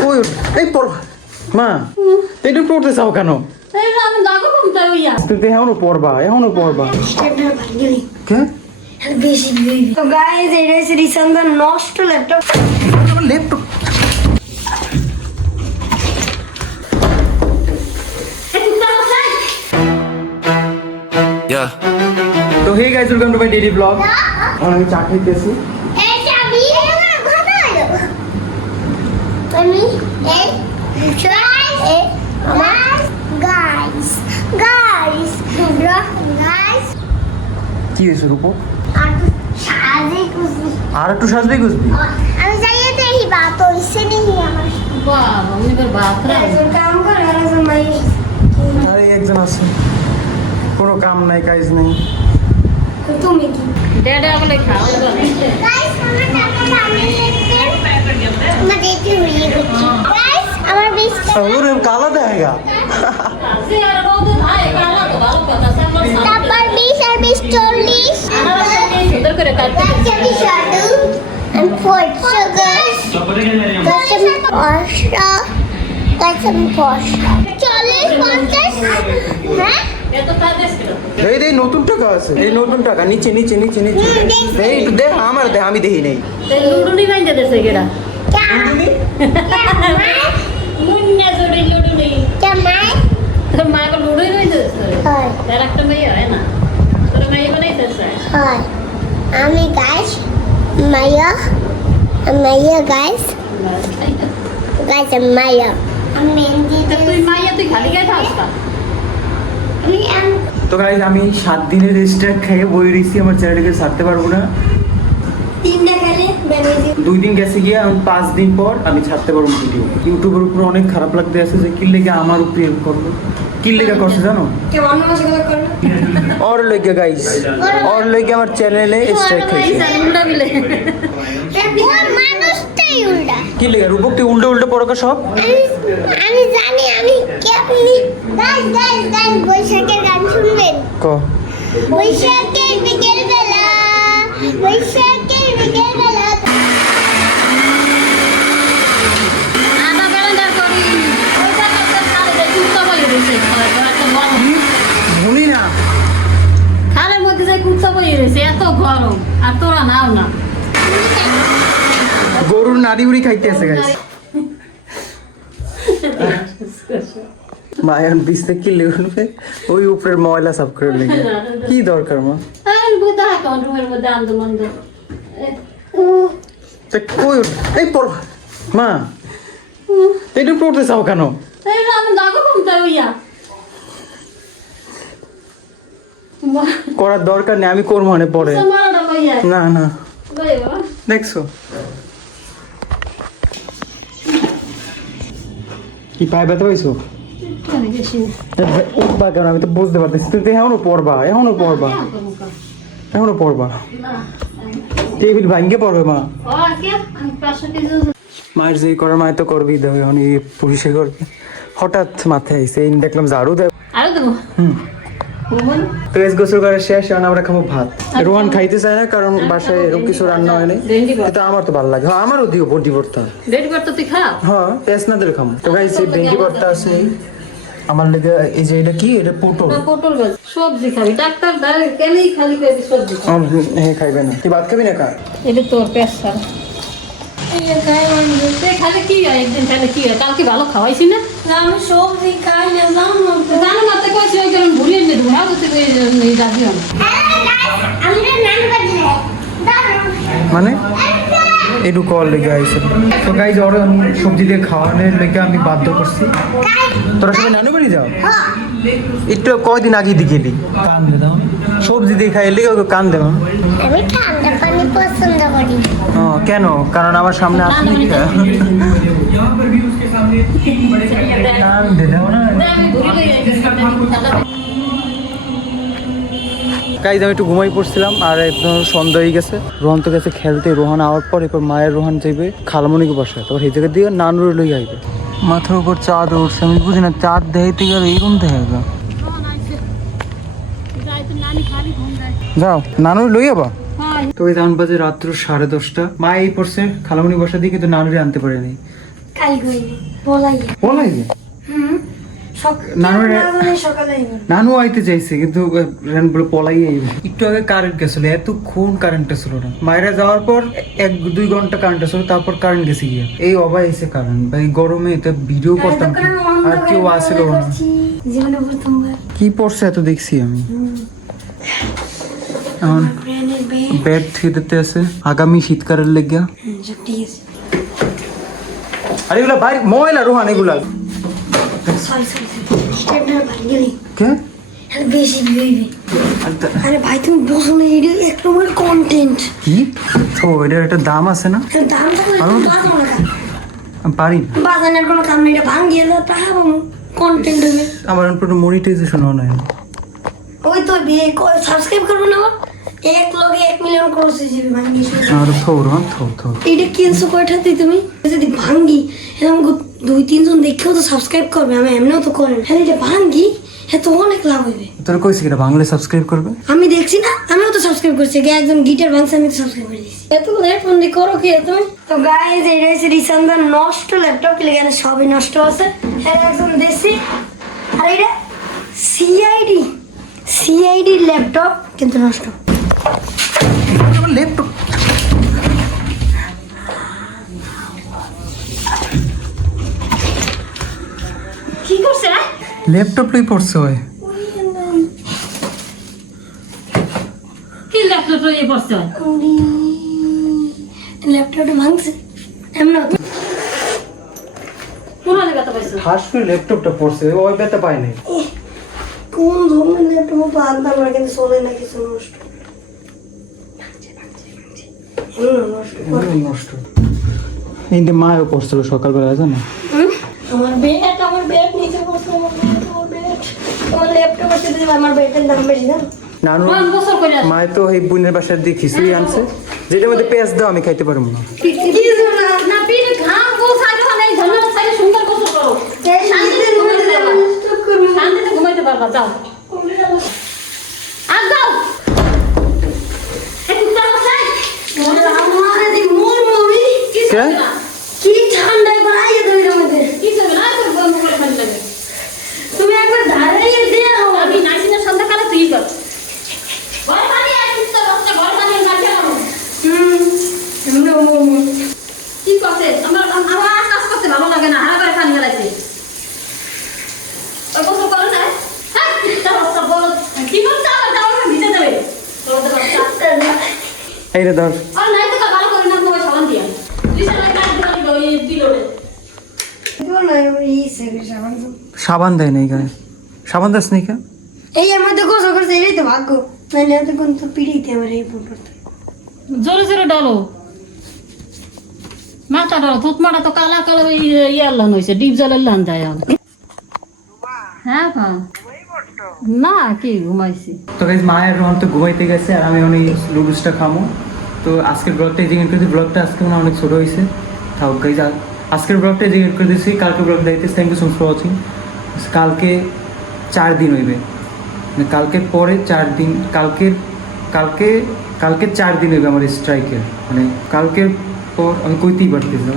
কই এই পড় মা এটা পড়তে চাও কেন? তুই এখনো পড়বা কে? তো গাইস এটা হচ্ছে রিসান্দার নষ্ট ল্যাপটপ। আমার ল্যাপটপ তো hey guys welcome to my daily blog. আমি চা খাইতেছি। কি হয়েছে রূপো? আর একটু সাজবে খুঁজবি? আমি যাইয়ে দেখি বাত হইছে নেই আমার বাবা উনিবার বাতরা কাম করে আর মাই আরে একজন আছে কোনো কাম নাই কাজ নাই। তুমি কি ডেডে বলে খাও গাইস আমার টাকাটা আমি লেতে না দেখি হইয়ে গেছে গাইস আমার বিস্কুট ওরে কালা দেখাগা সে আর রোদ ভাই কালা তো ভালো কথা সামনে তারপর 20 আর 20 40 সুন্দর করে কাটতে আমি শাডু and put sugar কাসম পশা 40 50 হ্যাঁ এত কাজ ছিল এই নতুন টাকা আছে এই নতুন টাকা নিচে এই দে আমার দে আমি দেই নাই তে লুডুনি বাইন্দে দেছে গেরা মুন্না জড়ি লুডুনি কেমন তো মা কো লুডুনি বাইন্দে দেছে হয় তার একটা মেয়ে হয় না তোর মেয়ে বানাইতে চায় হয় আমি গাইস মায়া গাইস মায়া আমি মেহেন্দি তুই মাইয়া তুই খালি গায়ে থাকতা আমি তো গাইস আমি 7 দিনের রেস্ট্রাক্ট খেয়ে বই রেছি আমার চ্যানেলটাকে ছাড়তে পারবো না। 3 টা খেলে বেরিয়ে 2 দিন গেছে গিয়ে আমি 5 দিন পর আমি ছাড়তে পারবো ভিডিও। ইউটিউবের উপর অনেক খারাপ লাগতে আছে যে কি লেগে আমার উপরে হেল্প করলো কি লেগে করছে জানো কে অন্য মাসে কথা করলো और लेके गाइस और लेके আমার চ্যানেলে স্ট্রাইক খাইছে উল্টা মিলে ও মানুষটাই উল্টা কি লেগে রূপকটি উল্টো পড়কা সব আমি জানি আমি কেমনি গাইস বৈশাখের গান শুনবেন ক বৈশাখের বিকেল বেলা আদা বেলান্ডার করি ওইটা করতে খালে কুত্তা বলে দিছে একটা বড় ভুলি না খালের মধ্যে যে কুত্তা বলে দিছে এত গরম আর তোরা নাও না গরুর নাড়ি উড়ি খাইতে আছে গাইস মায়ান বিস্তে কি লেগে ওই উপরের ময়লা সাফ করে লেগে কি দরকার মা আর বুদা কোন রুমের মধ্যে আন্দোলন দে কই এই পড় মা এটা পড়তে চাও কেন? এই আমি দাগো ঘুমতে হইয়া করার দরকার নেই আমি করবো মানে পরে মারাটা লইয়া না লইয়া দেখছো কি পায়ে ব্যথা হয়েছো? আমি গেছি উঠবা কেন আমি তো বুঝতে পারতেছি তুমি তো এখনো পড়বা টেবিল ভাঙ্গে পড়বে মা ও কে আমি পাশে কিছু মায়ের যেই করে মায়ের তো করবেই দেবে এখন এই পুলিশে করবে হঠাৎ মাথায় আইসে এই দেখলাম ঝাড়ু দেয় আরো দেবো প্রেস গোসল করে শেষ এখন আমরা খাবো ভাত। রোহান খাইতে চায় না কারণ বাসায় এরকম কিছু রান্না হয়নি কিন্তু আমার তো ভালো লাগে হ্যাঁ আমারও দিও বডি ভর্তা রেডি করতে তুই খা হ্যাঁ পেঁয়াজ না দিলে খাবো তো গাইছে ভেন্ডি ভর্তা আছে আমার লেগে এই যে এটা কি এটা পটল পটল গাছ সবজি খাবি ডাক্তার দাঁড়ে কেনই খালি পেয়ে সবজি হ্যাঁ খাইবে না তুই ভাত খাবি না কা এটা তোর পেশা খালি কি হয় একদিন খালি কি হয় কালকে ভালো খাওয়াইছি না আমি সবজি খাই না জানো না তো কইছি ওই কারণ ভুলিয়ে নে তুমি হাও তো রাজি হন আমরা নান বাজলে মানে একটু কল লেগে আইসে তো গাইজ ওর সবজি দিয়ে খাওয়ানোর লেগে আমি বাধ্য করছি তোরা সবাই নানু বাড়ি যাও একটু কয়দিন আগে দিকে দি কান দে দাও সবজি দিয়ে খাই লেগে ওকে কান দেবো আমি ঠান্ডা পানি পছন্দ করি কেন কারণ আমার সামনে আসলে কান দে দাও না আমি ভুলি গাইজ আমি একটু ঘুমাই পড়ছিলাম আর একদম সন্ধ্যা হয়ে গেছে রোহন তো গেছে খেলতে রোহন আওয়ার পর এরপর মায়ের রোহন যাইবে খালামণিকে বসে তারপর সেই জায়গা দিয়ে নানুর লই আইবে মাথার উপর চাঁদ উঠছে আমি বুঝি না চাঁদ দেখাইতে গেলে এইরকম দেখা যাও নানুর লই যাবা তো এই দাম বাজে রাত্র 10:30 মা এই পড়ছে খালামণি বসা দিয়ে কিন্তু নানুরে আনতে পারেনি কাল কইনি বলাই বলাই সকালে নানু আইতে চাইছে কিন্তু রেন বলে পলাই আইবে একটু আগে কারেন্ট গেছিল এতক্ষণ কারেন্টটা ছিল না বাইরে যাওয়ার পর 1-2 ঘন্টা কারেন্ট ছিল তারপর কারেন্ট গেছে গিয়া এই অবাই এসে কারেন্ট ভাই গরমে এটা ভিডিও করতাম কি? আর কেউ আসছিল না জীবনে প্রথমবার কি পড়ছে এত দেখছি আমি এখন ব্যাগ থেকে দিতে আছে আগামী শীতকালের লেগা সব ঠিক আছে আরে এগুলা ভাই ময়লা রোহান এগুলা সরি স্ট্যান্ডার্ড ভাঙি গেলি কে আরে বেশি হইবে আরে ভাই তুমি বুঝো না এটা এক নম্বর কন্টেন্ট কি তো এটার একটা দাম আছে না দাম থাকলে বাজাও না আমি পারি না বাজানোর কোনো কাম নেই এটা ভাঙিয়ে দাও টাকা পাবো কন্টেন্ট হবে আমার পুরো মনিটাইজেশন হয় না ওই তো বিয়ে সাবস্ক্রাইব করবো না 1 মিলিয়ন ক্রস হয়ে যাবে ভাঙ্গি আর থোর হন থোর এটা কিনছো কয়টা তুই তুমি যদি ভাঙ্গি এরকম 2-3 জন দেখেও তো সাবস্ক্রাইব করবে আমি এমনিও তো করেন হ্যাঁ এটা ভাঙ্গি হ্যাঁ তো অনেক লাভ হইবে তোর কইছি কিনা বাংলা সাবস্ক্রাইব করবে আমি দেখছি না আমিও তো সাবস্ক্রাইব করছি একজন গিটার ভাঙছে আমি তো সাবস্ক্রাইব করে দিয়েছি এতগুলো হেডফোন দিয়ে করো কি তুমি তো গাইজ এটা হচ্ছে রিসান্দার নষ্ট ল্যাপটপ কি লেগে সবই নষ্ট আছে হ্যাঁ একজন দেশি আর এটা সিআইডি ল্যাপটপ কিন্তু নষ্ট ল্যাপটপ কি করছে ল্যাপটপ লই পড়ছে হয় কি ল্যাপটপ লইয়ে পড়ছে ল্যাপটপটা ভাঙছে এমন কোন জায়গা তো পাইছো হাস করে ল্যাপটপটা পড়ছে ওই ব্যথা পায় নাই কোন ধরনের ল্যাপটপ তো আলাদা আমরা কিন্তু চলে না কিছু নষ্ট নষ্ট এই যে মায়ের পড়ছিল সকালবেলা জানো আমার ব্যাট নিচে পড়ছে আমার ল্যাপটপ আছে আমার ব্যাটের দাম বেশি না নানু 5 বছর করে আছে মায়ের তো এই বোনের বাসায় দিয়ে খিচুড়ি আনছে যেটার মধ্যে পেঁয়াজ দাও আমি খাইতে পারবো না না পিন ঘাম গো সাইড মানে ঝর্ণার সাইড সুন্দর গোসল করো শান্তিতে ঘুমাইতে পারবা যাও আর যাও একটু দাও সাই আমারে দি মোর মমি কে কি ঠান্ডায় বাড়াইয়ে দেবে এর মধ্যে কি হবে না তোর বন্ধ করে ফেলে দেবে তুমি একবার দাঁড়াইয়ে দেও আমি নাইসিনা সন্ধ্যাকালে তুই কর ঘরে পানি আর কুত্তা বাচ্চা ঘরে পানি না খেলাম কি করতে আমার কাজ করতে ভালো লাগে না হারা করে পানি গেলাইছে ওই গোসল করো না হ্যাঁ কুত্তা বাচ্চা বল কি করতে আবার যাও না ভিজে দেবে তোদের বাচ্চা এই রে ধর আর নাই তো ভালো করে না তোমার সাবান দিয়া লিসা লাগে ওই দিলোরে সাবান দেয় নাই গায়ে সাবান দাস নাই কে এই আমার তো গোসল করছে এটাই তো ভাগ্য নাহলে এত কোন তো পিড়িতে আমার এই ফোন করতে জোরে জোরে ডালো মাথা ডালো থুতমাটা তো কালা কালা ইয়ার লান হয়েছে ডিপ জলের লান যায় হ্যাঁ হ্যাঁ না কি ঘুমাইছি তো গাইজ মায়ের রোহন তো ঘুমাইতে গেছে আর আমি অনেক লুডুসটা খামো তো আজকের ব্লগটা এই জিজ্ঞেস করেছি ব্লগটা আজকে মনে হয় অনেক ছোটো হয়েছে তাও গাইজ আজকের ব্লগটা জিজ্ঞেস করে দিয়েছি কালকে ব্লগটা দিতেছি thank you so much for watching কালকে 4 দিন হইবে মানে কালকের পরে 4 দিন কালকে 4 দিন হইবে আমার স্ট্রাইকের মানে কালকের পর আমি কইতেই পারতেছি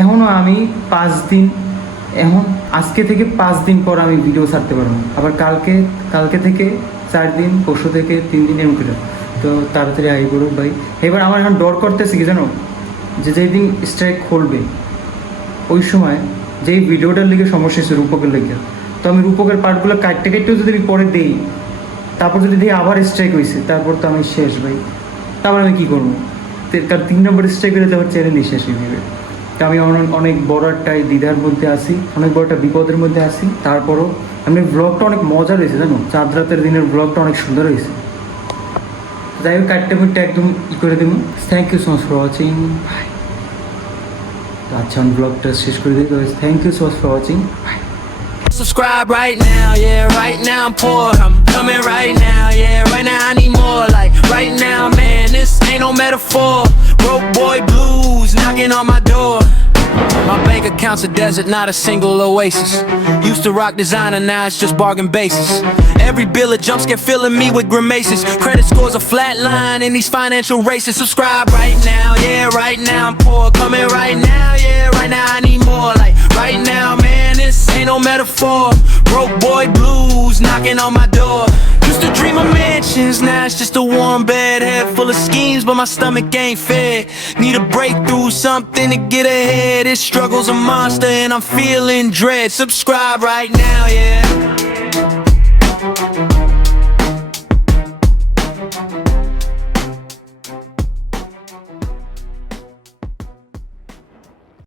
এখনও আমি 5 দিন এখন আজকে থেকে 5 দিন পর আমি ভিডিও ছাড়তে পারবো আবার কালকে থেকে 4 দিন পরশু থেকে 3 দিন এরকম করে তো তাড়াতাড়ি আই করুক ভাই এবার আমার এখন ডর করতেছি কি জানো যে যেদিন স্ট্রাইক খুলবে ওই সময় যেই ভিডিওটার লিগে সমস্যা হয়েছে রূপকের লেগে তো আমি রূপকের পার্টগুলো কাটতে কাটতেও যদি আমি পরে দিই তারপর যদি দিই আবার স্ট্রাইক হয়েছে তারপর তো আমি শেষ ভাই তারপর আমি কী করবো কারণ 3 নম্বর স্ট্রাইক হলে তো আমার চ্যানেলই শেষ হয়ে যাবে তো আমি অনেক বড় একটা দ্বিধার মধ্যে আসি অনেক বড় একটা বিপদের মধ্যে আসি তারপরও আমি ব্লগটা অনেক মজা রয়েছে জানো 4 রাতের দিনের ব্লগটা অনেক সুন্দর হয়েছে যাই হোক কাটতে মুটটা একদম ই করে দেবো thank you so much for watching bye আচ্ছা আমি ব্লগটা শেষ করে দিই thank you so much for watching bye Subscribe right now, yeah, right now I'm poor. I'm coming right now, yeah, right now I need more. Like, right now, man, this ain't no metaphor. Broke boy blues knocking on my door. My bank account's a desert, not a single oasis. Used to rock designer, now it's just bargain basis. Every bill a jump scare filling me with grimaces. Credit scores a flat line in these financial races. Subscribe right now, yeah, right now I'm poor. Coming right now, yeah, right now I need more. Like right now, man, this ain't no metaphor. Broke boy blues knocking on my door. Used to dream of mansions, now it's just a warm bed. Head full of schemes, but my stomach ain't fed. Need a breakthrough, something to get ahead. This struggle's a monster and I'm feeling dread. Subscribe right now, yeah.